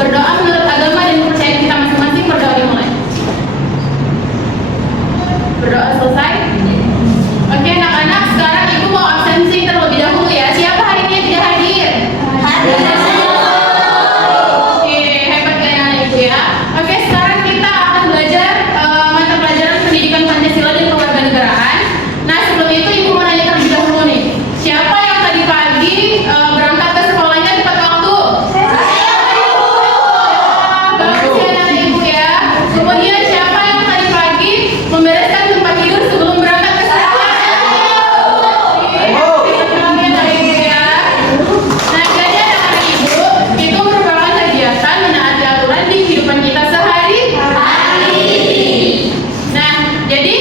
berdoa menurut agama dan kepercayaan kita masing-masing. Berdoa dimulai. Berdoa selesai. Oke anak-anak, sekarang ibu mau absensi terlebih dahulu ya. Siapa hari ini yang tidak hadir? Oke, hebat ya anak ibu ya. Oke, sekarang kita akan belajar mata pelajaran pendidikan Pancasila dan kewarganegaraan. Nah, sebelum itu ibu mau nanya terlebih dahulu nih. Siapa yang tadi pagi berangkat ke sekolahnya tepat waktu? Bagus ya anak ibu ya. Kemudian siapa yang tadi pagi membereskan tempat tidur sebelum berangkat ke sekolah? Nah, jadi anak-anak ibu, itu merupakan kegiatan menaati aturan di kehidupan kita sehari-hari. Nah, jadi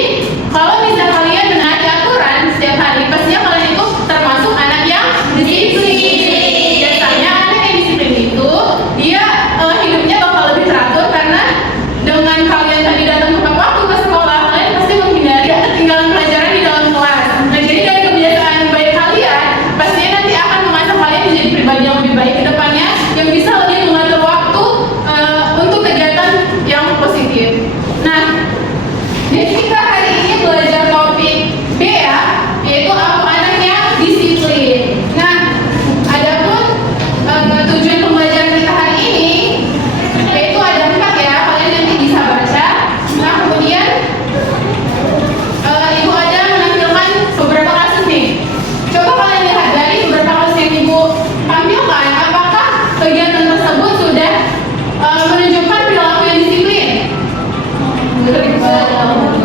kalau bisa kalian menaati aturan setiap hari, pastinya kalian itu termasuk anak yang disiplin. Biasanya anak yang disiplin itu dia hidupnya bakal lebih teratur karena dengan kalian tadi datang tepat waktu ke sekolah, kalian pasti menghindari ketinggalan pelajaran di dalam kelas. Nah, jadi dari kebiasaan baik kalian, pastinya nanti akan mengasah kalian menjadi pribadi yang lebih baik ke depannya, yang bisa lebih mengatur waktu untuk kegiatan yang positif. Nah, jadi kita hari ini belajar topik B ya, yaitu aku anak yang disiplin. Nah, adapun tujuan pembelajaran kita hari ini yaitu ada 4 ya, kalian nanti bisa baca. Nah, kemudian ibu ada menampilkan beberapa kasus nih. Coba kalian lihat dari beberapa kasus yang ibu tampilkan, apakah kegiatan tersebut sudah menunjukkan perilaku yang disiplin?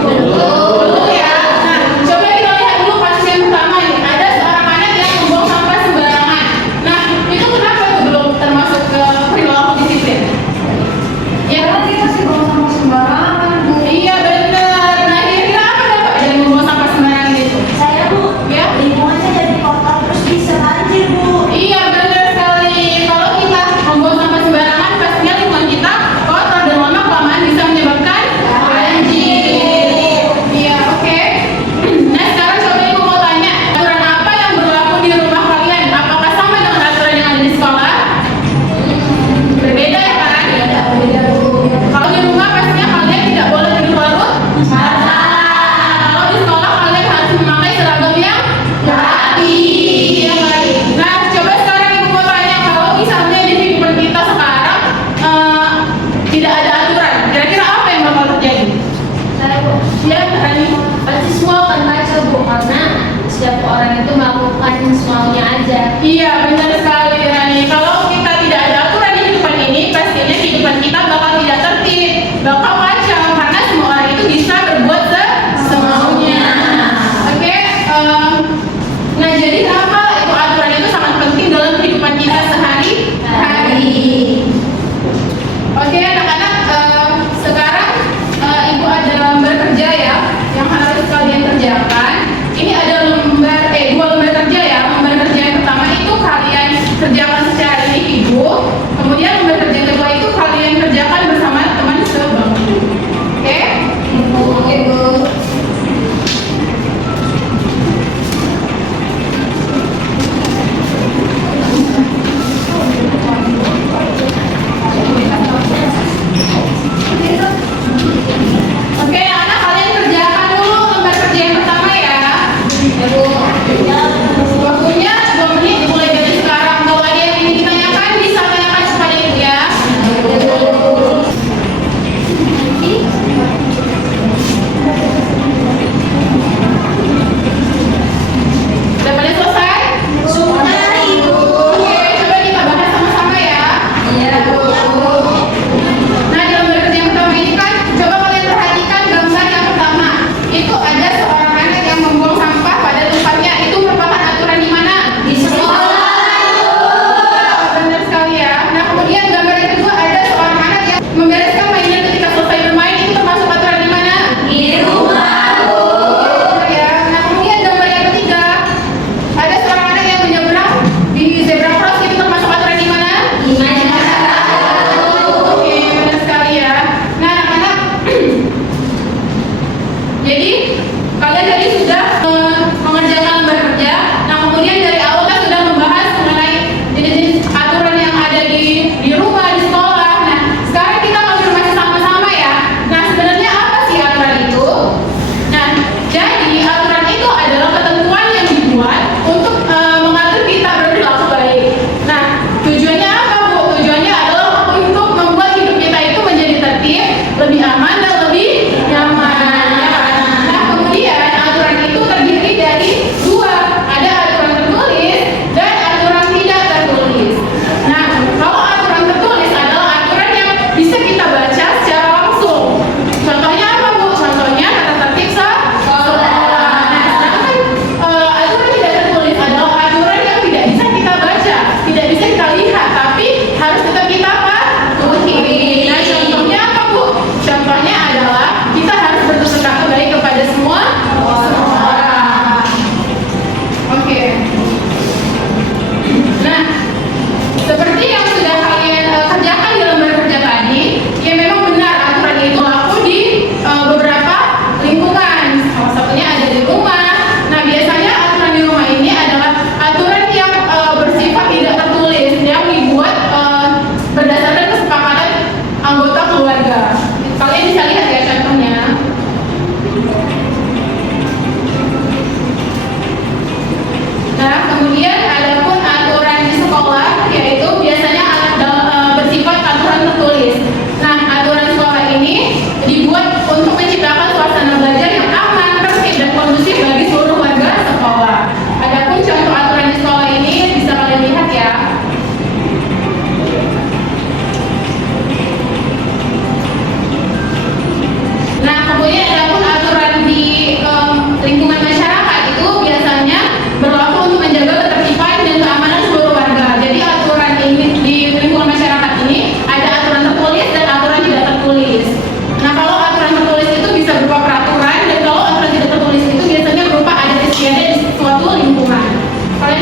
Betul ya. Nah, coba kita lihat dulu kasus yang pertama nih. Ada seorang anak yang membuang sampah sembarangan. Nah, itu kenapa itu belum termasuk ke perilaku disiplin? Ya, Karena dia masih bawa sampah sembarangan, Bu. iya benar. Nah, kira-kira apa dampak dari membuang sampah sembarangan itu? Saya, Bu, Ya? lingkungannya jadi kotor terus bisa banjir, Bu. Iya benar sekali. Kalau kita membuang sampah sembarangan, pastinya lingkungan kita kotor dan lama-kelamaan bisa menyebabkan banjir. Iya, oke. Nah, sekarang coba ibu mau tanya, aturan apa yang berlaku di rumah kalian? Apakah sama dengan aturan yang ada di sekolah? Berbeda ya kan? Beda, Bu. Kalau di rumah pastinya kalian tidak boleh duduk larut malam. Kalau di sekolah kalian harus memakai seragam yang rapi. Iya kan? Nah, coba sekarang ibu mau tanya, kalau misalnya di kehidupan kita sekarang tidak ada aturan, kira-kira apa yang bakal terjadi? Saya, Bu, Ya, Rani. pasti semua akan kacau, Bu, karena setiap orang itu melakukan semaunya aja. Iya, benar sekali Rani. Kalau kita tidak ada aturan di kehidupan ini, pastinya kehidupan kita bakal tidak tertib, bakal kacau karena semua orang itu bisa berbuat semaunya. Oke, nah jadi kenapa itu aturan itu sangat penting dalam kehidupan kita sehari-hari. Oke anak-anak, sekarang ibu ada lembar kerja ya yang harus kalian kerjakan. Ini ada dua lembar kerja ya. Lembar kerja yang pertama itu kalian kerjakan secara individu, kemudian lembar kerja kedua itu kalian kerjakan bersama teman sebangku. Oke? Oke, Bu.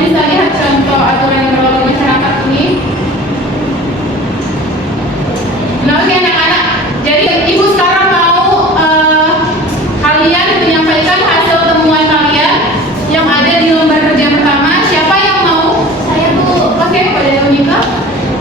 Kalian bisa lihat contoh aturan yang berlaku di masyarakat ini. Nah, oke anak-anak. Jadi ibu sekarang mau kalian menyampaikan hasil temuan kalian yang ada di lembar kerja pertama. Siapa yang mau? Saya Bu. Oke, pada Unika.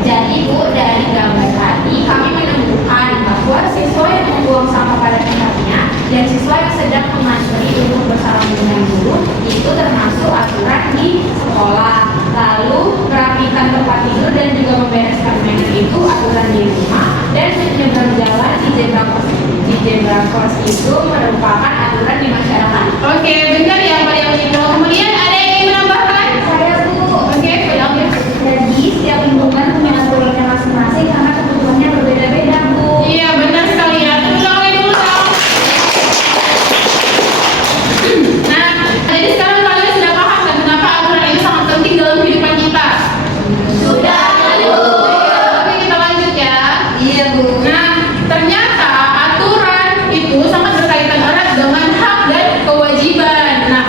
Jadi Bu, dari gambar tadi kami menemukan bahwa siswa yang membuang sampah pada tempatnya dan siswa yang sedang memantui untuk bersalaman dengan guru itu termasuk aturan di sekolah. Lalu merapikan tempat tidur dan juga membereskan mainan itu aturan di rumah, dan menyeberang jalan di zebra cross itu merupakan aturan di masyarakat. Oke, benar ya pada Unika. Kemudian ada yang ingin menambahkan? Saya Bu. Oke, pada Jadi setiap lingkungan punya aturannya masing-masing karena kebutuhannya berbeda-beda Bu. Iya, benar sekali ya. Tepuk tangan dulu dong. Nah, jadi sekarang kalian sudah paham kan kenapa aturan itu sangat penting dalam kehidupan kita? Sudah Bu. Oke, kita lanjut ya. Iya Bu. Nah, ternyata aturan itu sangat berkaitan erat dengan hak dan kewajiban. Nah,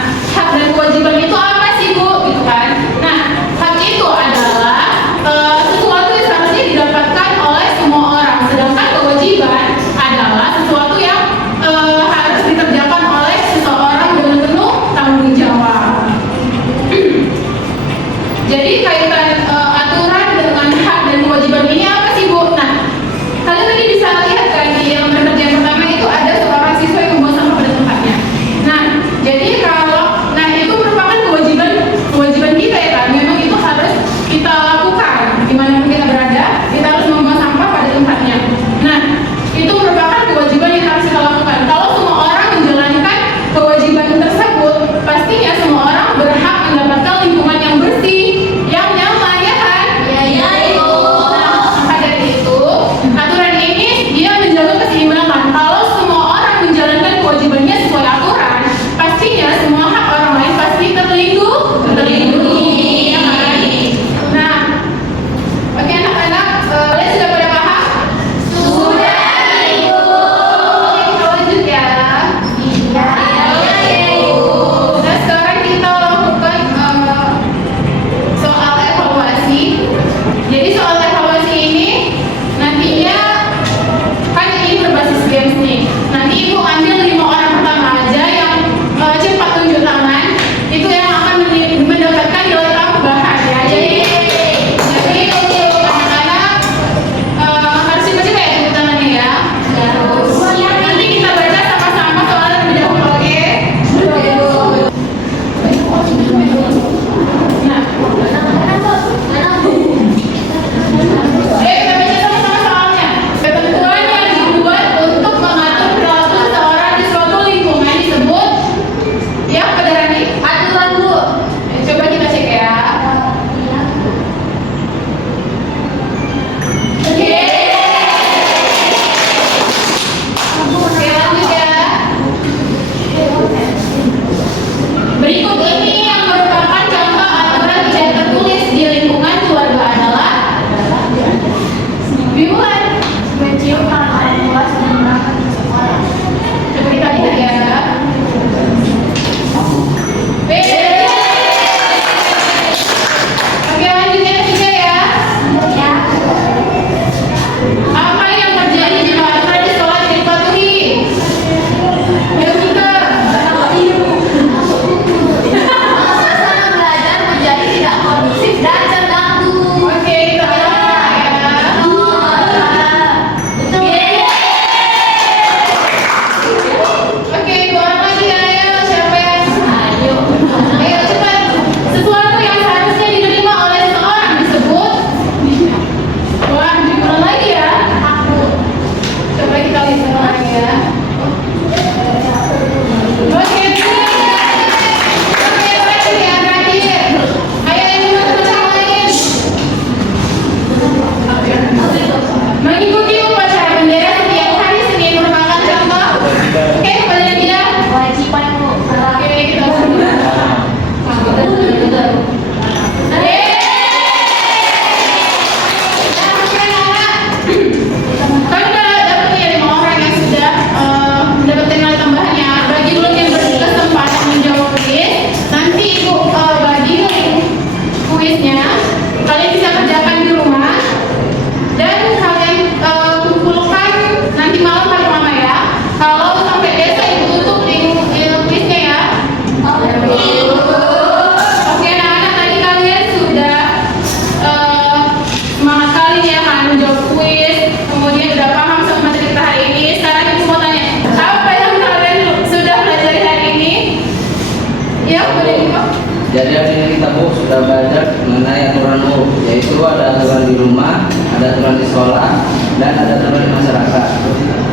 ada aturan di sekolah, dan ada aturan di masyarakat.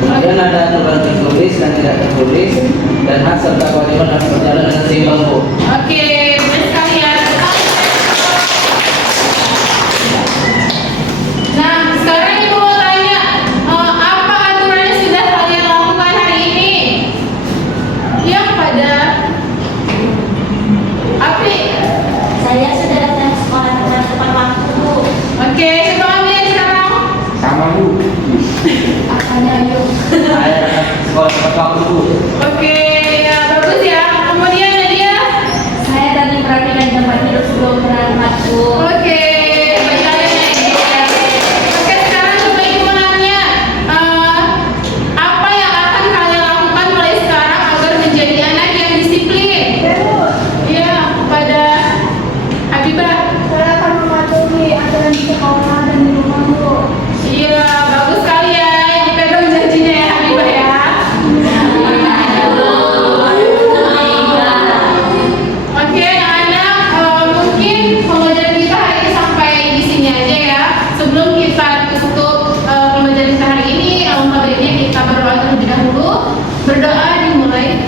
Kemudian ada aturan tertulis dan tidak tertulis, dan hak serta kewajiban harus berjalan dengan seimbang, Bu. Oke, benar sekali ya. Nah, sekarang Ibu mau tanya, apa aturan yang sudah kalian lakukan hari ini? Yang pada Api. Saya sudah datang ke sekolah dengan tepat waktu, Bu. Oke, coba ambil sekarang. Sama, Bu. Akannya yuk. Saya datang ke sekolah tepat waktu, Bu. Oke, ya bagus ya. Kemudian Nadia. Saya tadi merapikan tempat tidur sebelum berangkat, Bu. Oke, baik kalian Nadia. Oke, sekarang coba Ibu nanya, apa yang akan kalian lakukan mulai sekarang agar menjadi anak yang disiplin? Ya, pada Habibah. Saya akan mematuhi aturan di sekolah dan di rumah, Bu. Iya, bagus sekali ya. Dipegang janjinya ya Habibah ya. Oke, anak-anak, mungkin pembelajaran kita hari ini sampai di sini aja ya. Sebelum kita tutup pembelajaran kita hari ini, alangkah baiknya kita berdoa terlebih dahulu. Berdoa dimulai.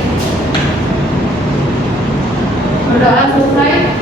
Berdoa selesai.